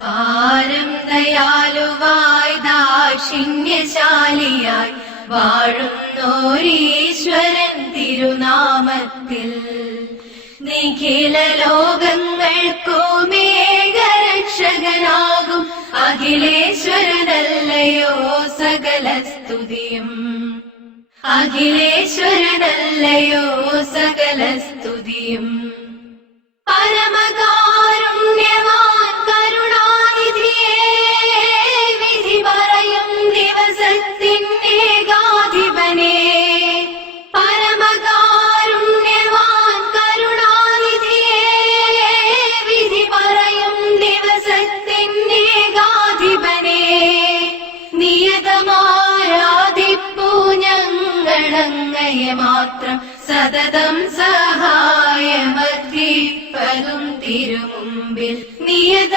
പാരം ദയാലുവായി ദാക്ഷിണ്യശാലിയായി വാഴുന്നോരീശ്വരൻ തിരുനാമത്തിൽ നിഖില ലോകങ്ങൾക്കുമേകരക്ഷകനാകും അഖിലേശ്വരനല്ലയോ സകല സ്തുതിയും. അഖിലേശ്വരനല്ലയോ സകല സ്തുതിയും. പരമകാരുണ്യവാൻ കരുണാനിധിയേ, വിധി പറയും ദിവസത്തിനേകാധിപനേ. പരമകാരുണ്യവാൻ കരുണാനിധിയേ, വിധി പറയും ദിവസത്തിനേകാധിപനേ. നിയതമാരാധിപ്പൂ ഞങ്ങളങ്ങയെ മാത്രം, സതതം സഹായമർപ്പിപ്പതും തിരുമുമ്പിൽ. നിയതമാരാധിപ്പൂ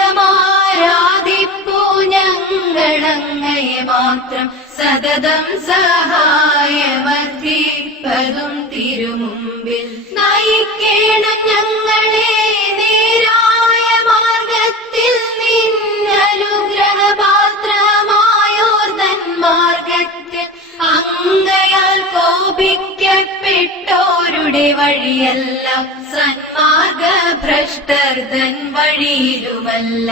ഞങ്ങളങ്ങയെ മാത്രം, സതതം സഹായമർപ്പിപ്പതും തിരുമുമ്പിൽ. നയിക്കേണം ഞങ്ങളെ നേരായ മാർഗത്തിൽ, നിന്നനുഗ്രഹപാത്രമായോർതൻ മാർഗത്തിൽ. അങ്ങയാൽ കോപിക്കപ്പെട്ടോരുടെ വഴിയല്ല, സന്മാർഗഭ്രഷ്ടർ തൻ വഴിയിലുമല്ല.